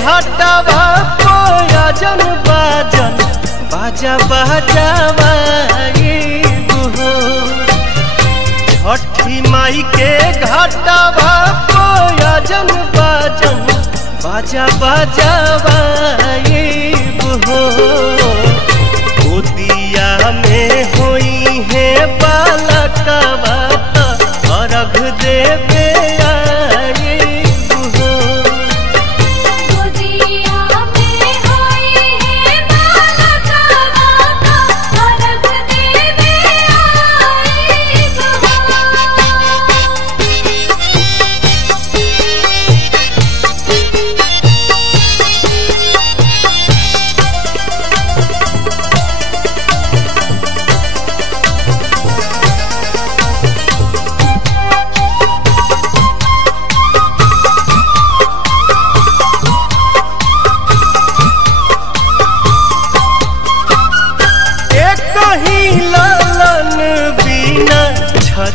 घाटवा कोयजन बाजन बाजा बजावाइब हो। छठी माई के घाटवा कोयजन बाजन बाजा बजावाइब हो। गोदिया में होई है बालकवा अर्घ देवे आइब हो। गोदिया में होई है बालकवा अर्घ देवे आइब हो।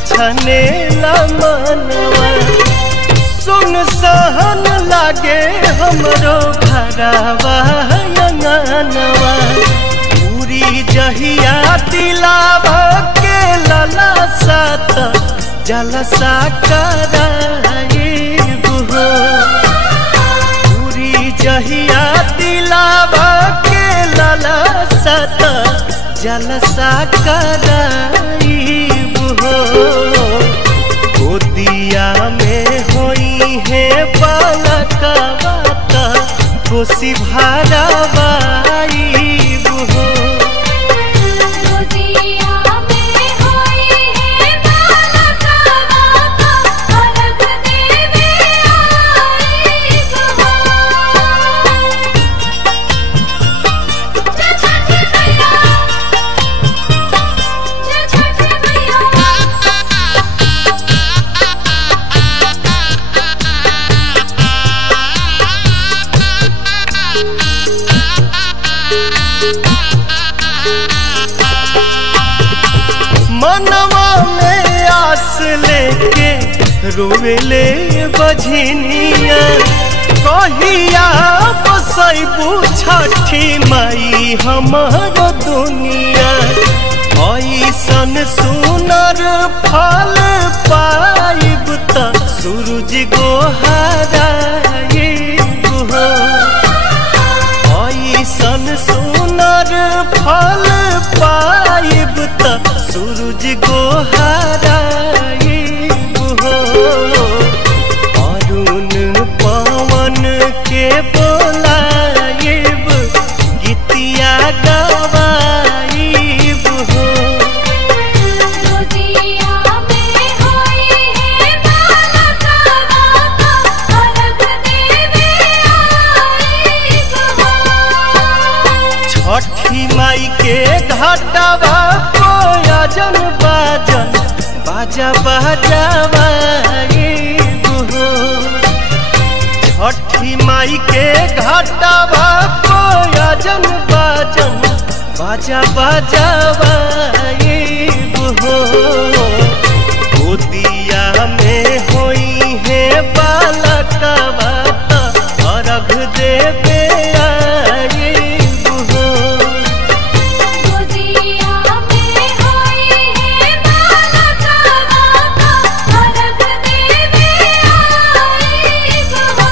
छने मनवा सुन सहन लागे हमरो घरवा अंगनवा। पूरी जहिया दिलावा के लला सात जलसा कराइब हो। पूरी जहिया दिलावा के लला सात जलसा कराइब हो। गोदिया में होई है बालकवा कोसी भरावाइब हो। गोदिया में होई है बालकवा अर्घ देवे आइब हो। जय छठी मैया, जय छठी मैया। मनवा में आस लेके रोवेले बझनिया। कहिया बसैबू छठी माई हमर दुनिया। ऐसन सुनर फल पाइब त सूरज गोहाराइब हो। ऐसन सुनर फल पाइब त सूरज गोहाराइब हो। अरुण पवन के बोलाइब गीतिया गवाइब हो। गोदिया में होई है बालकवा अर्घ देवे आइब हो। छठी माई के घाटवा कोयजन बाजन बाजा बजावाइब हो। छठी माई के घाटवा कोयजन बाजन बाजा बजावाइब हो। गोदिया में होई है बालकवा अर्घ देवे आइब हो। गोदिया में होई है बालकवा अर्घ देवे आइब हो।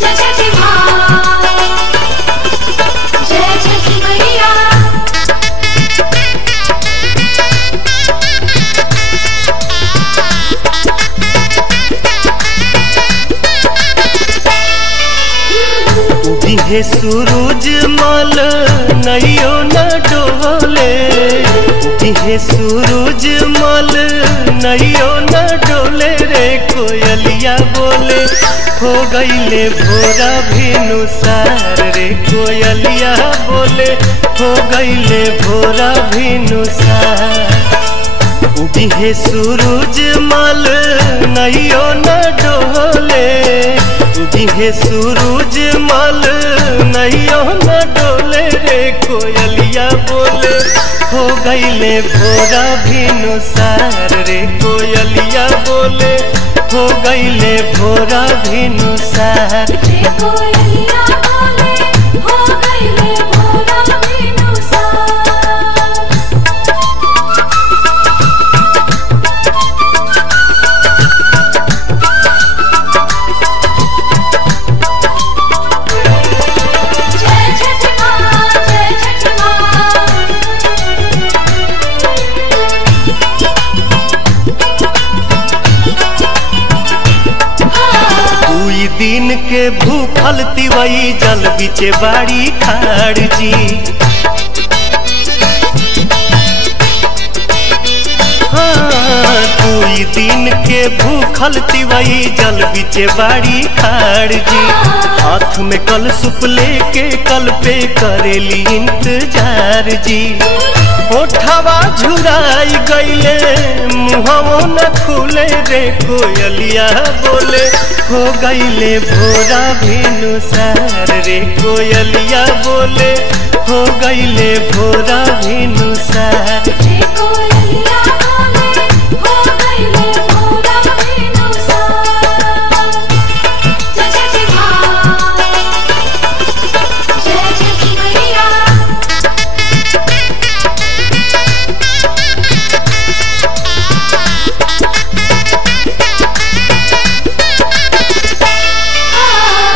जय छठी माँ, जय छठी मैया। उगिहे सूरज मल नैयो न डोले। उगिहे सूरज मल नैयो न डोले रे कोयलिया बोले हो गईले भोरा भिनुसार रे कोयलिया बोले हो गईले भोरा भिनुसार। उगिहे सूरज मल नैयो न डोले। उगे सूरज मल नैयो न डोले रे कोयलिया बोले हो गईले भोरा भिनुसार रे कोयलिया बोले हो गईले भोरा भिनुसार रे कोयलिया बोले हो गईले भोरा भिनुसार। जय छठ माँ जय छठ माँ। दुई दिन के भूखल तिवई जल बिचे बाड़ी खाड़ जी। हाँ, दुई दिन के भूखल तिवई जल बिचे बाड़ी खाड़ जी। हाथ में कल सुप लेके कल पे करेली इंतजार जी। ओठवा झुराई गईले मुहवो न खुले रे कोयलिया बोले हो गईले भोरा भिनुसार रे कोयलिया बोले हो गईले भोरा भिनुसार रे कोयलिया बोले हो गईले भोरा भिनुसार। जय छठ माँ जय छठ मैया।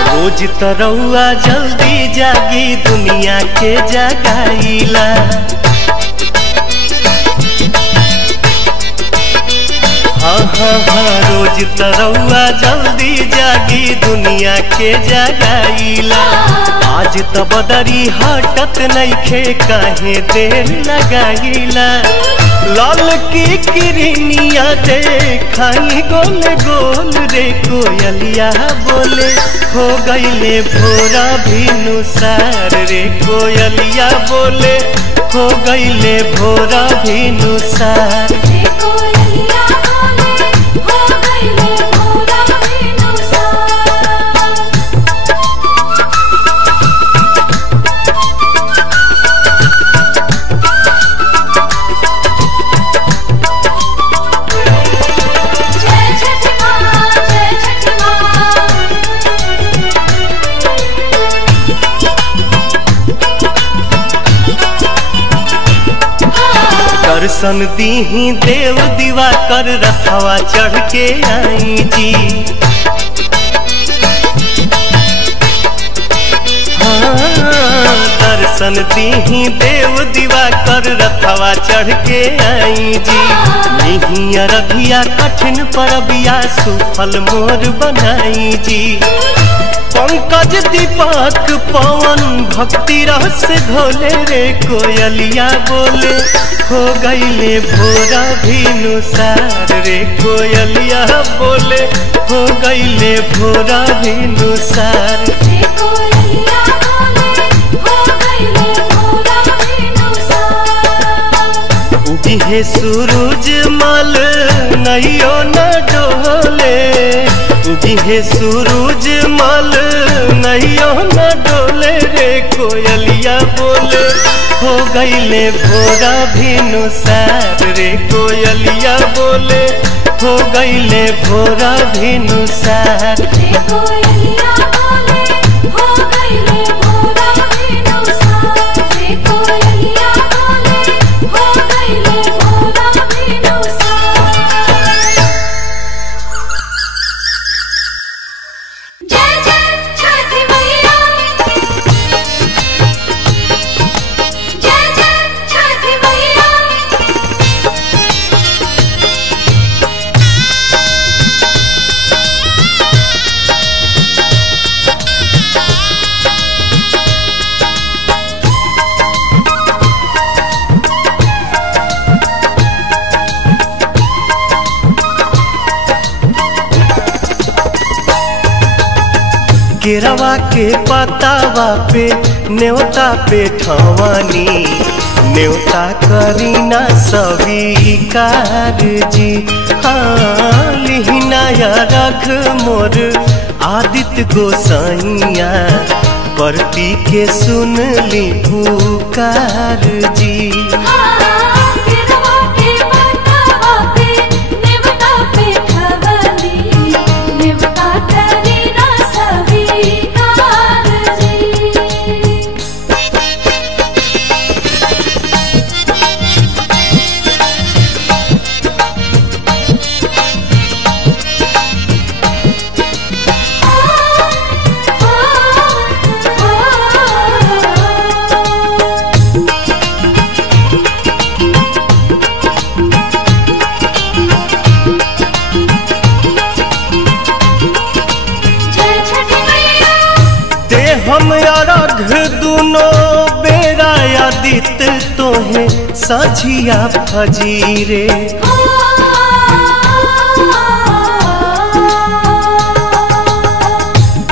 रोज तरौआ जल्दी जागी दुनिया के जगाईला। हाँ हाँ हाँ रोज तरौआ जल्दी जागी दुनिया के जगाईला। आज त बदरी हटत नइखे काहे देर लगाईला। लाल की किरनिया देखाई गोल गोल रे कोयलिया बोले हो गईले भोरा भिनुसार रे कोयलिया बोले हो गईले भोरा भिनुसार रे कोयलिया बोले हो गईले भोरा भिनुसार। जय छठ माँ जय छठ माँ। दर्शन दीही देव दीवा कर रथवा चढ़ के आई जी। हाँ, दर्शन दीही देव दीवा कर रथवा चढ़ के आई जी। नहीं अरधिया कठिन परबिया सुफल मोर बनाई जी। पंकज दीपक पवन भक्ति रस घोले रे कोयलिया बोले हो गईले भोरा भिनुसार रे कोयलिया बोले हो गईले भोरा भिनुसार रे कोयलिया बोले हो गईले भोरा भिनुसार। उगी है सूरज मल नैयो न डोले उगी है सूरज मल नैयो न डोले रे कोयलिया बोले हो गईले भोरा भिनुसार रे कोयलिया बोले हो गईले भोरा भिनुसार रे कोयलिया बोले हो गईले भोरा भिनुसार। रे कोयलिया बोले हो गईले भोरा भिनुसार। जय जय छठ मैया। जय जय छठ मैया। केरवा के पतावा पे न्योता पे ठवानी न्योता करीना स्वीकार जी। हाँ लिहिना या रख मोर आदित्य गोसाइया परती के सुन ली पुकार जी। हम अरघ दुनो बेरा आदित्य तोहे साझिया फजीरे।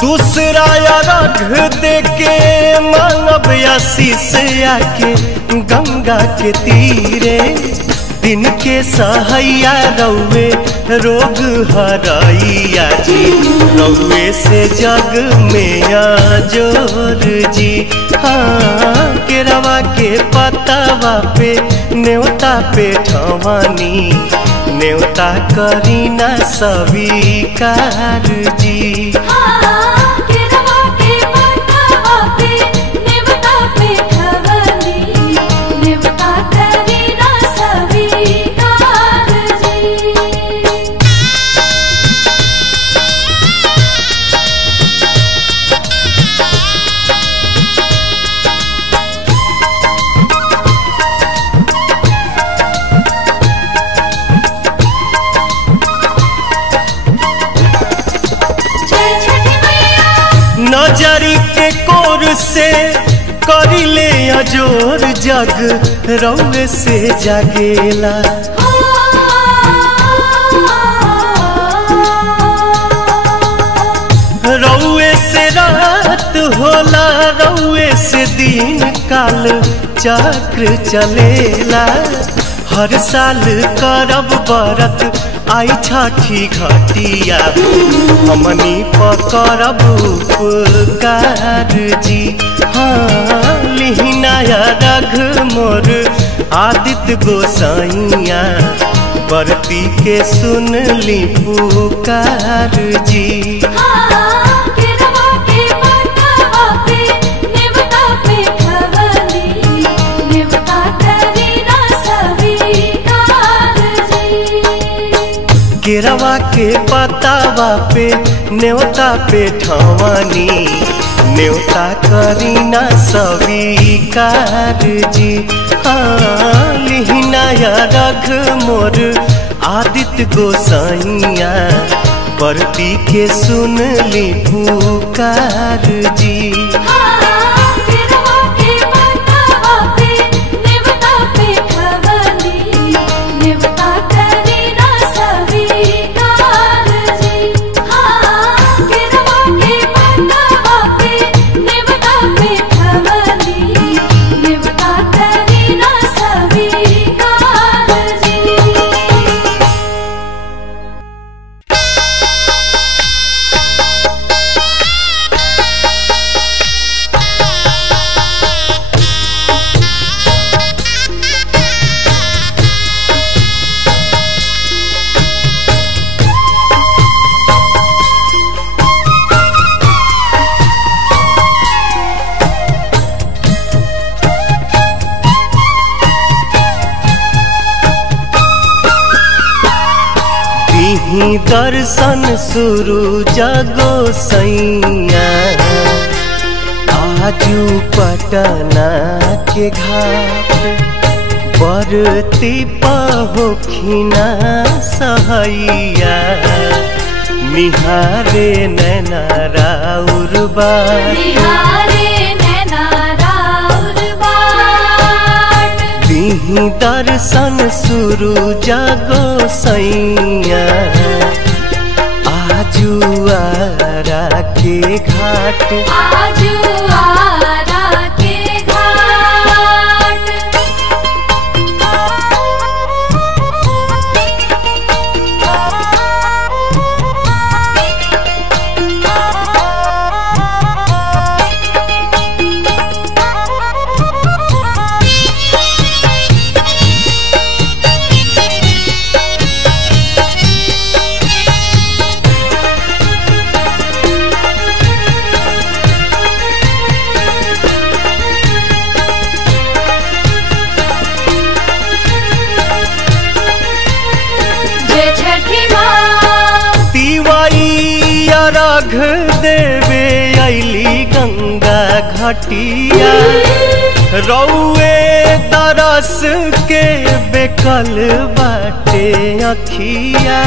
दूसरा अरघ देके मानव आशीष आके गंगा के तीरे। दिन के सहैया रौवे रोग हराइया जी, रौवे से जग में जोर जी। हाँ केरवा के पतावा पे न्योता पे ठवानी, न्योता करीना स्वीकार जी। नजरी के कोर से करिले अजोर जग रौवे से जागेला। रौवे से रात होला, रौवे से दिन काल चक्र चलेला। हर साल करब बरत आई छठी घटिया, हमनी पकड़ब उपकार जी। हाँ लिहिनाया रघ मोर आदित्य गोसाइया, बरती के सुन ली पुकार जी। केरवा के पतावा पे न्योता पे ठवानी, न्योता करीना स्वीकार जी। हाँ लिहिनाया रघ मोर आदित्य गोसाइया, परती के सुन ली पुकार जी। दर्शन शुरू जगो सैया, आजू पटना के घाट। बरती पहोखिना सहैया, निहारे नैना राउर बाट। दिही दर्शन शुरू जगो सैया, आजुआरा के घाट। आजुआरा के घाट। अर्घ देवे अइली गंगा घाटिया रौए तरस के बेकल बाटे अखिया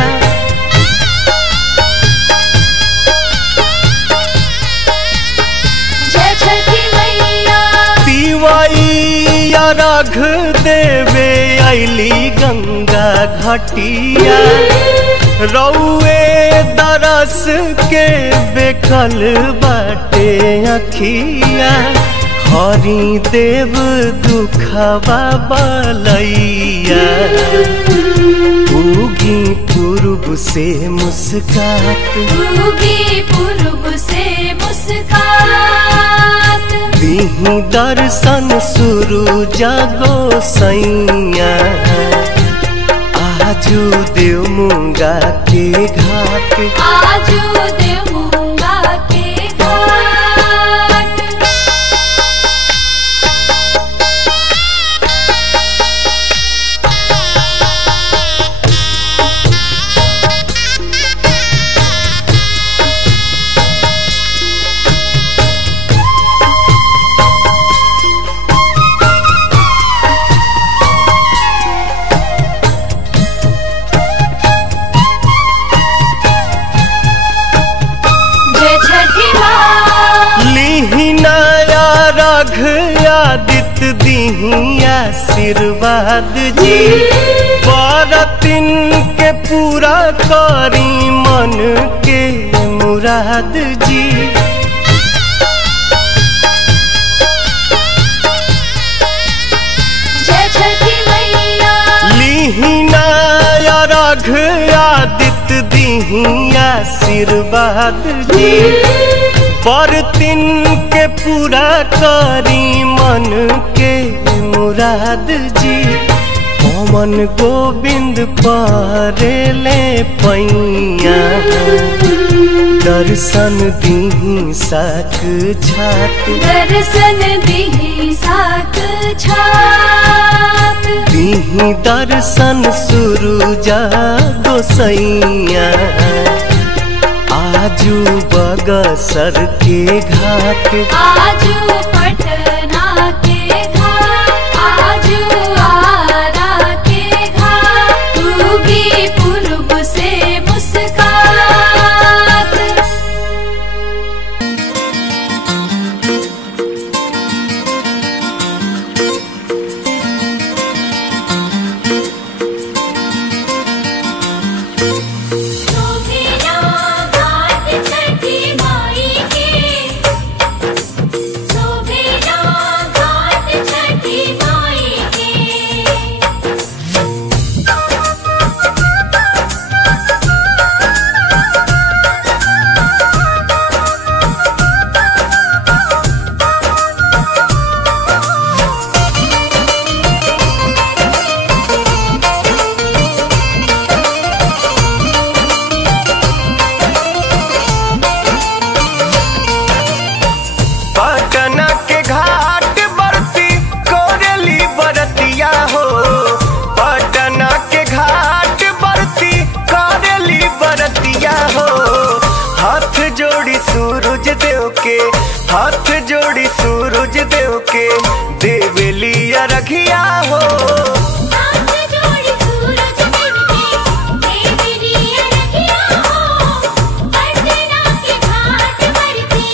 जय छठी मैया तिवाई अर्घ देवे अइली गंगा घाटिया रौए दरस के बेकल बाटे अखिया हरि देव दुखवा बलैया उगी पूर्व से मुस्कात उगी पूर्व से मुस्कात दीही दर्शन सुरुज गोसैया आजू देव मुंगा के घाट आजू देव मुंगा के घाट आदित्य दीही आशीर्वाद जी बरतिन के पूरा करी मन के मुराद जी जय छठी मैया लीहिना अर्घ आदित्य दीही आशीर्वाद जी बरतिन के पूरा करी मन के मुराद जी पवन गोविंद परेले पैया दर्शन दीही साक छात दर्शन दीही साक छात दीही दर्शन सुरुजा गोसैया आजू बगसर के घाट आजू पटना के घाट आजू आरा के घाट उगी पूर्व से मुस्कात हाथ जोड़ी सूरज देव के देवली अरघिया हो हाथ जोड़ी सूरज देव के देवली अरघिया हो पटना के घाट बरती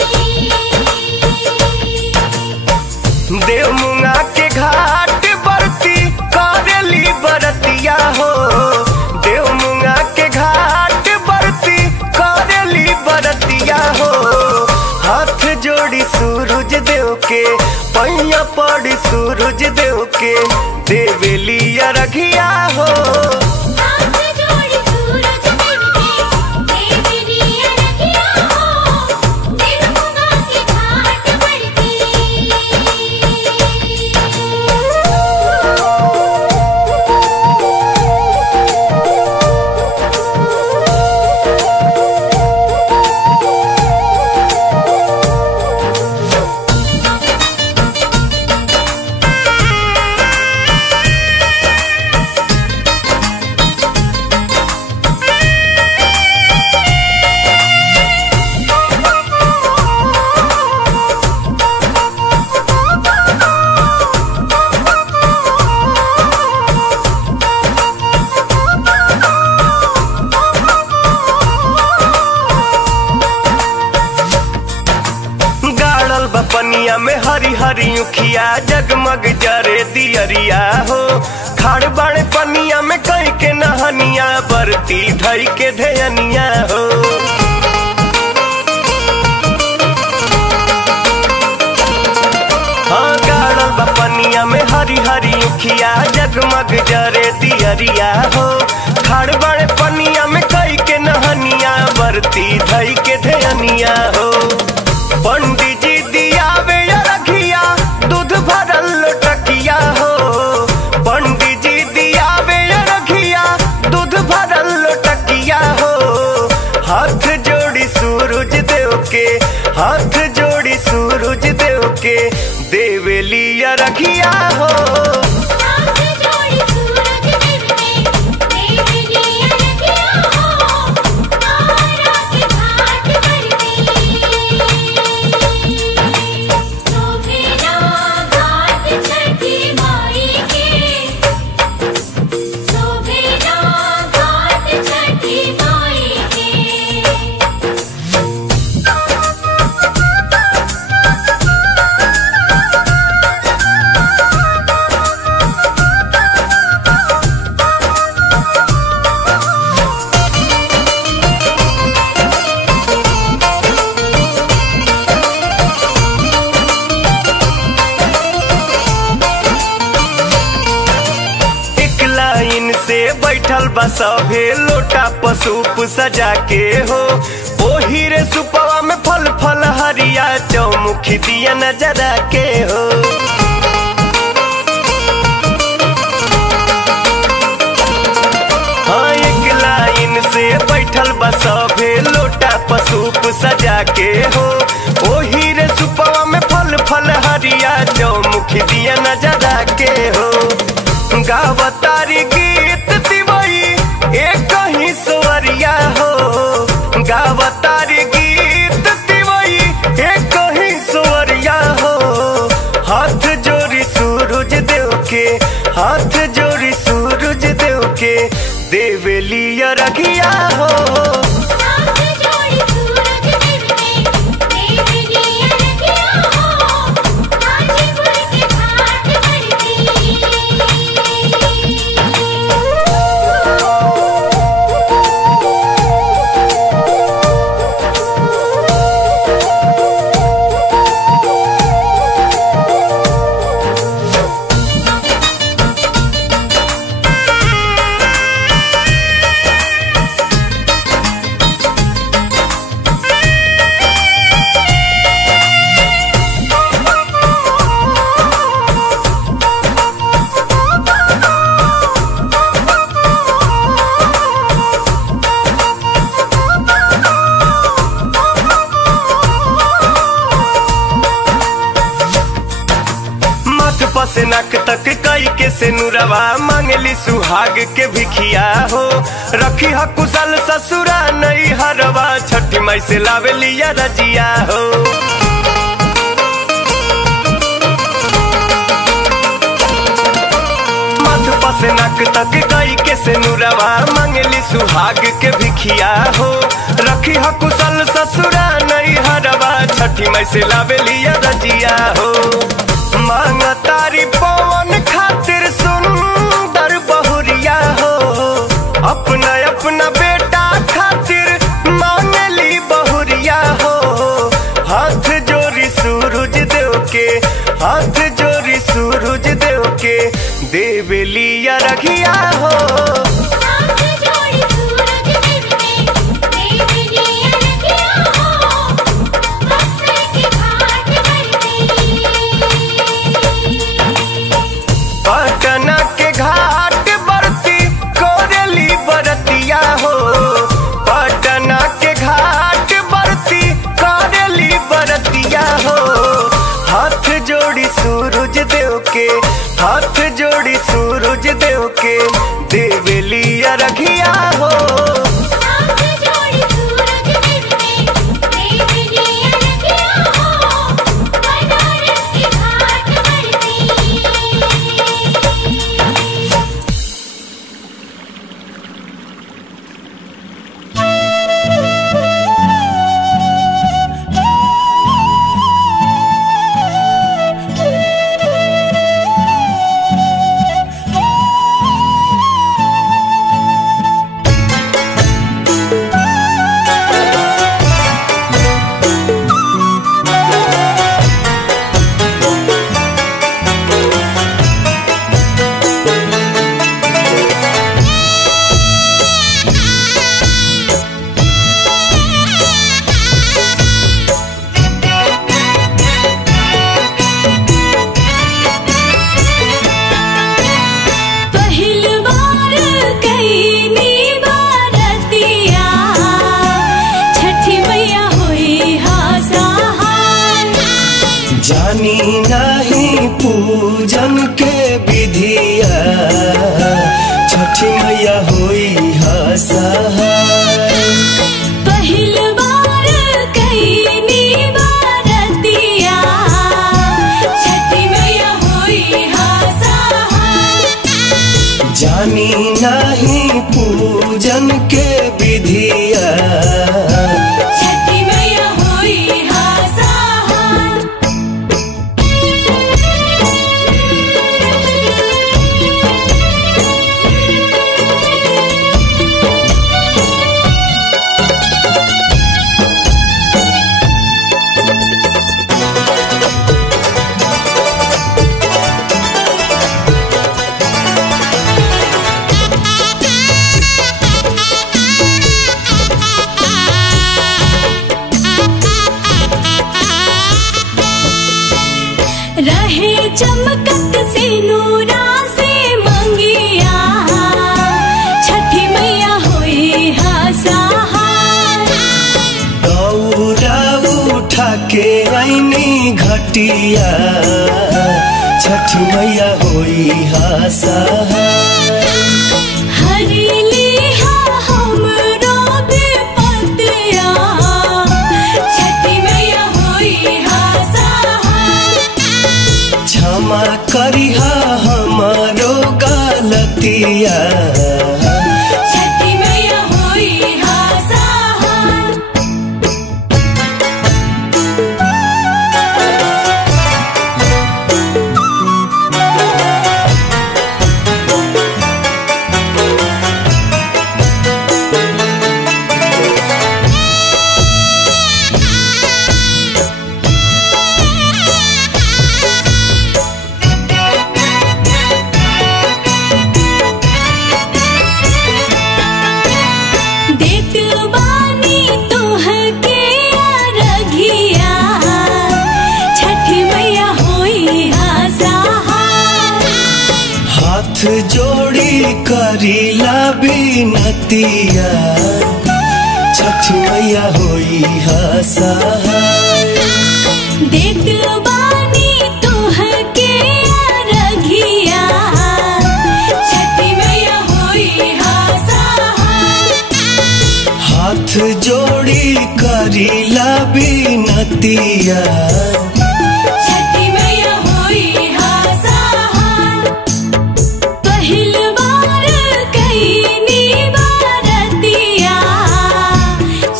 देव मुंगा के घाट बरती करेली बरतिया हो देव मुंगा के घाट बरती करेली बरतिया हो हाथ जोड़ी सूरज देव के पैया पड़ी सूरज देव के देवली अरघिया हो हाथ जोड़ी सूरज देव के देवली अरघिया हो देव मुंगा के घाट बरती बपनिया में हरी हरी उखिया जगमग जरे दियरिया हो। खाड़ बाड़े पनिया में कई के नहनिया बरती धई के धेयनिया हो। हाँ गाड़ल बपनिया में हरी हरी उखिया जगमग जरे दियरिया हो। खाड़ बाड़े पनिया में कई के नहनिया बरती धई के धेयनिया हो। पंडित जी दियावे रखिया दूध भरल लोटकिया हो। पंडित जी दियावे रखिया दूध भरल लोटकिया हो। हाथ जोड़ी सूरज देव के, हाथ जोड़ी सूरज देव के देवेली रखिया हो। बैठल बा सभे लोटा पसूप सजा के हो। ओही रे सुपवा में फल फल हरिया चौमुखी दिया नजरा के हो। हाँ एक लाइन से बैठल बा सभे लोटा पसूप सजा के हो। ओही रे सुपवा में फल फल हरिया चौमुखी दिया नजरा के हो। गावतारी गीत दिवई एक ही स्वरिया हो। गावतारी गीत दिवई एक ही स्वरिया हो। हाथ जोड़ी सूरज देव के, हाथ जोड़ी सूरज देव के देवेली रखिया हो। से नक तक कई के से नुरवा मांगली सुहाग के भिखिया हो। रखी ह कुशल ससुरा नई हरवा छठी माई से लावे लिया रजिया हो। मथ पसे नक तक कई के से नुरवा मांगली सुहाग के भिखिया हो। रखी ह कुशल ससुरा नई हरवा छठी माई से लावे लिया रजिया हो। मांगतारी पवन खातिर सुंदर बहुरिया हो। अपना अपना बेटा खातिर मांगली बहुरिया हो। हाथ जोड़ी सूरज देव के, हाथ जोड़ी सूरज देव के देवेली रखिया हो। पटना के घाट बरती कोरेली बरतिया हो। पटना के घाट बरती कोरेली बरतिया हो। हाथ जोड़ी सूरज देव के, हाथ जोड़ी सूरज देव के देवेली रखिया हो। जानी नहीं पूजन के विधिया छठी मैया होई हा सहाय। पहिल बार कईनी बारतिया छठी मैया होई हा सहाय। जानी नहीं पूजन के विधिया छठी मैया होई हा सहाय। रहे चमकत से नूरा से मंगिया छठी मैया होई हा सहाय। दौरा उठा के आईनी घटिया छठी मैया होई हा सहाय। हरिली हा हमरो विपतिया छठी मैया होई हा सहाय। क्षमा करिहा हमारो गलतिया छठी मैया होई हा सहाय। देत बानी तोहके अरघिया छठी मैया होई हा सहाय। हाथ जोड़ी करीला बिनतिया छठी मैया होई हा सहाय। देत बानी तोहके अरघिया छठी मैया होई हा सहाय। हाथ जोड़ी करीला बिनतिया छठी मैया होई हा सहाय। पहिल बार कईनी बारतिया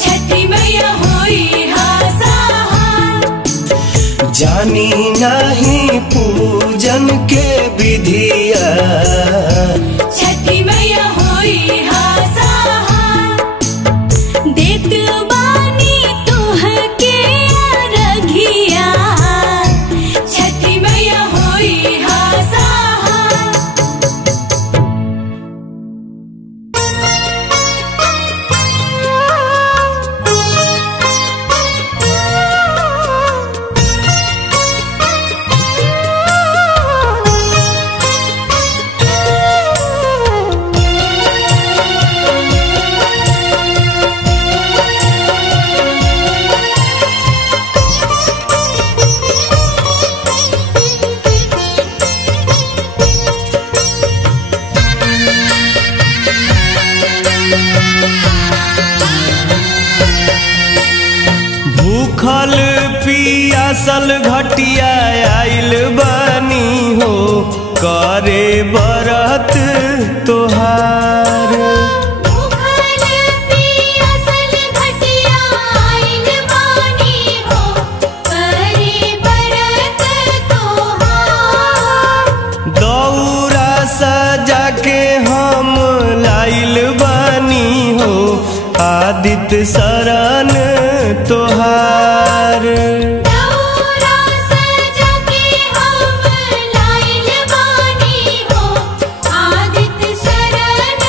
छठी मैया होई हा सहाय। जानी नहीं पूजन के विधिया छठी मैया होई हा सहाय। देत बानी तोहके अरघिया छठी मैया होई हा सहाय। भूखल पियासल घटिया आइल बानी हो करे बरत तोहार। भूखल पियासल घटिया आइल बानी हो करे बरत तोहार। दौरा सजा के हम लाइल बानी हो आदित्य शरण तोहार। दौरा सजा के हम लाइल बानी हो आदित्य शरण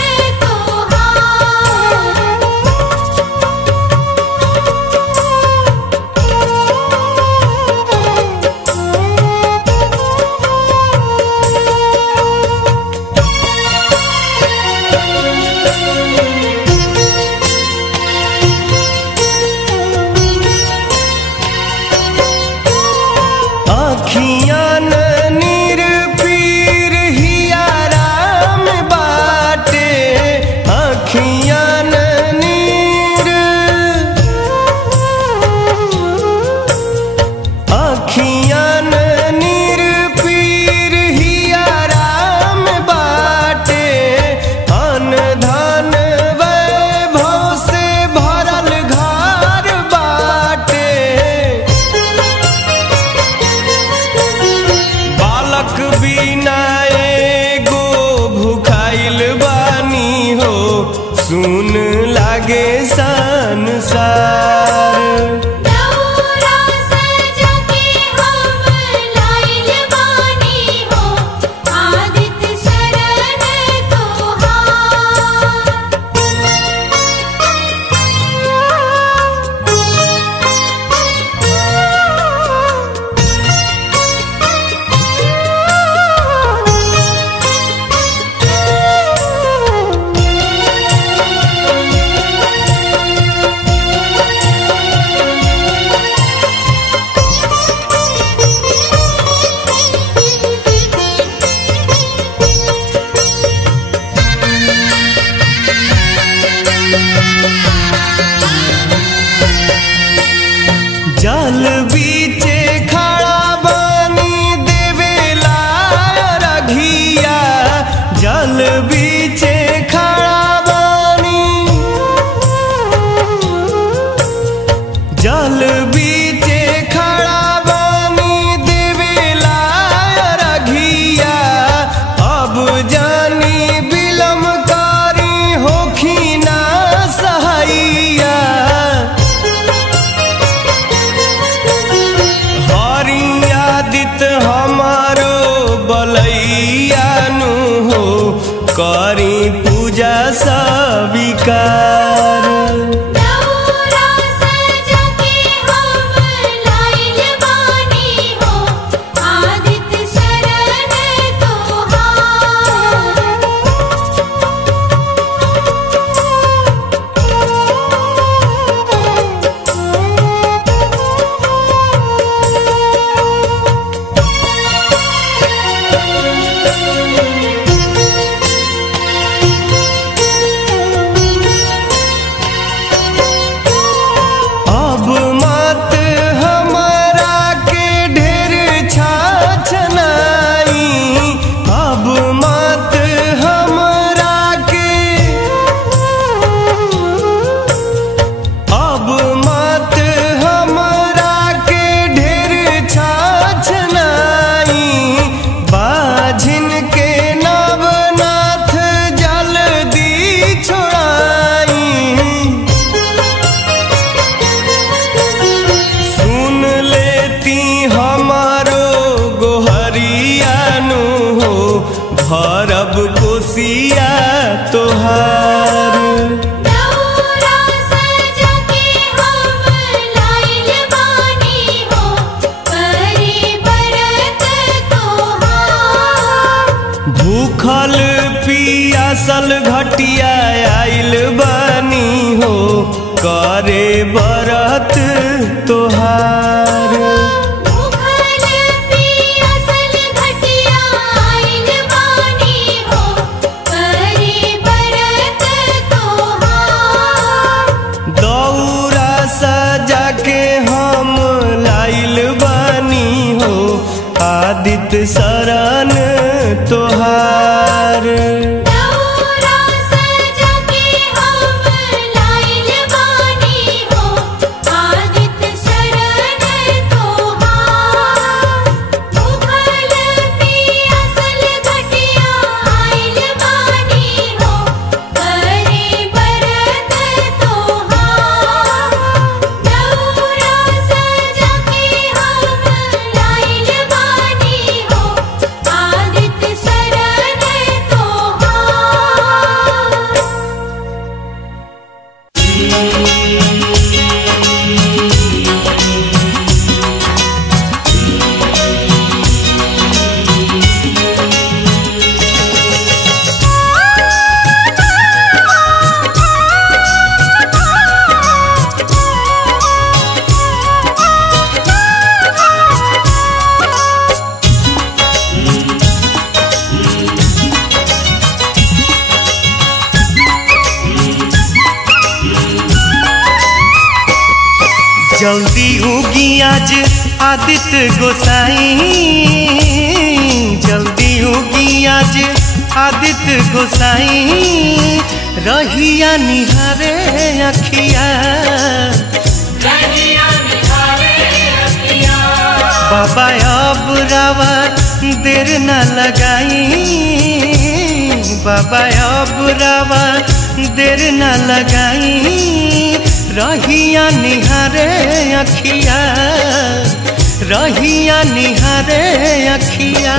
जल बीचे खड़ा बानी देवेला रघिया, जल बीचे खड़ा बानी, जल बीचे खड़ा बानी देवेला रघिया। अब जानी बिलम कारी होखिना सहैया, हरियादित हमारो बलैया नु हो, करी पूजा सविकार। दौरा सजा के हम लाइल बानी हो, आदित्य शरण तोहार। अब मत हमरा के ढेर छाछनाई, अब मत हमरा के, अब मत हमरा के ढेर छाछनाई। बाझिन के नवनाथ जल्दी छोड़ाई, सुन लेती हमारो गोहरिया नु हो, भरब कोसिया तोहार। दौरा सजा के हम लाइल बानी हो, करी बरत तोहार। भूखल पियासल घटिया आइल बानी हो, करे बरत तोहार। भूखल पियासल घटिया आइल बानी हो, करी बरत तोहार। दौरा सजा के हम लाइल बानी हो, आदित्य शरण तोहार। दौरा सजा के हम लाइल बानी हो, आदित्य शरण तोहार। भूखल पियासल घटिया आइल बानी हो, करी बरत तोहार। दौरा सजा के हम लाइल बानी हो, आदित्य शरण जल्दी उगी आज आदित्य गोसाई, जल्दी उगी आज आदित्य गोसाई। रहिया निहारे अखिया, बाबा अब रावा देर न लगाई, बाबा अब रावा देर न लगाई। रहिया निहारे अखिया, रहिया निहारे अखिया।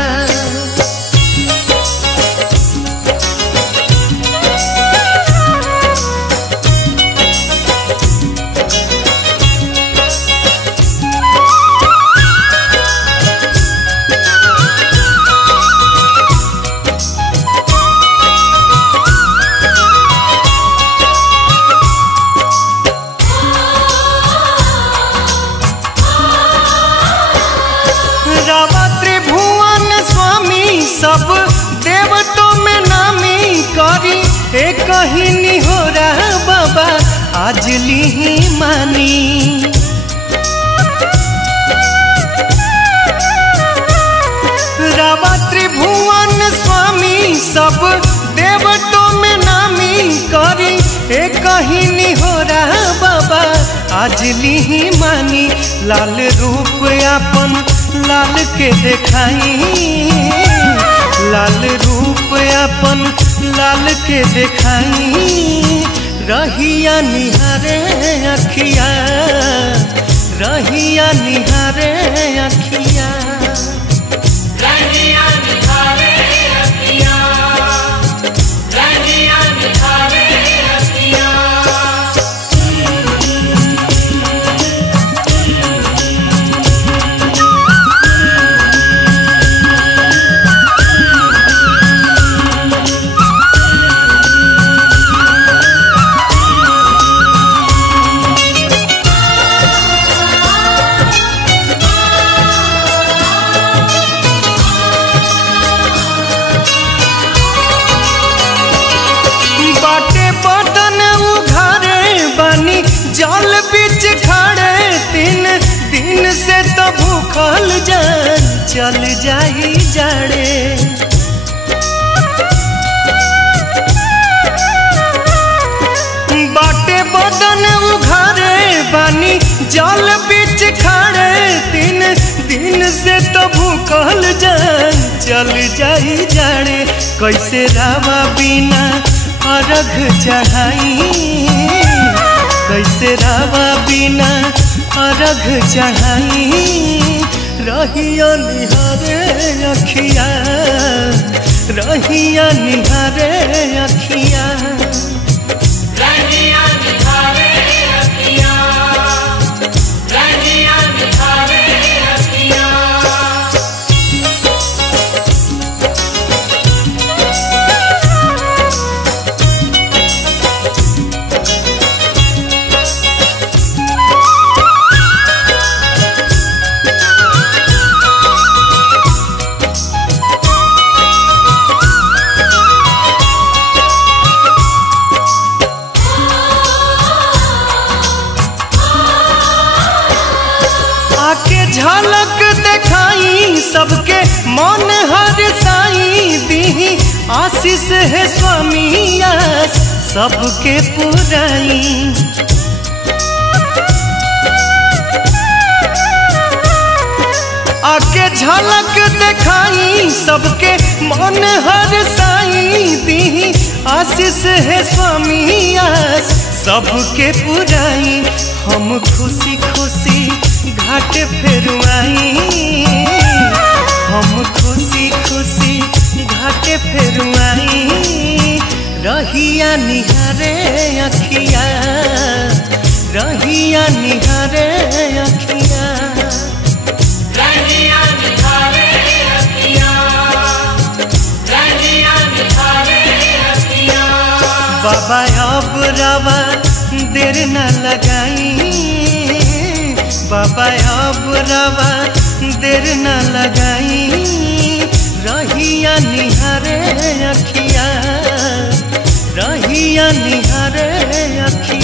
रावा त्रिभुवन स्वामी सब देवतों में नामी करी एक ही निहोरा बाबा आज ली मानी। सब देवतों में नामी करी एक ही निहोरा बाबा आज ली मानी लाल रूप अपन लाल के देखाई लाल रूप अपन लाल के देखाई रहिया निहारे अखिया रहिया निहारे अखिया रहिया निहारे अखिया रहिया निहारे अखिया बाटे बदन उघारे बानी जल बीच खड़े 3 दिन से तो भूखल जान चल जाई जाड़े बाटे बदन उघारे बानी जल बीच खड़े 3 दिन से तो भूखल जान चल जाई जाड़े कैसे रावा बिना अर्घ चढ़ाई कैसे रावा बिना अर्घ चढ़ाई रहिया निहारे अखिया रहिया निहारे अखिया रहिया निहारे अखिया रहिया निहारे अखिया आके झलक दिखाई सबके मन हर साई दी आशीष है स्वामी आस सबके पुराई आके झलक दिखाई सबके मन हर साई दी आशीष है स्वामी आस सबके पुराई हम खुशी खुशी घाट फेर आई हम खुशी खुशी घाट फेर आई रहिया निहारे अखिया रहिया निहारे अखिया रहिया निहारे अखिया रहिया निहारे अखिया बाबा अब रवा देर न लगाई बाबा अब रवा देर न लगाई रहिया निहारे अखिया रहिया निहारे अखिया।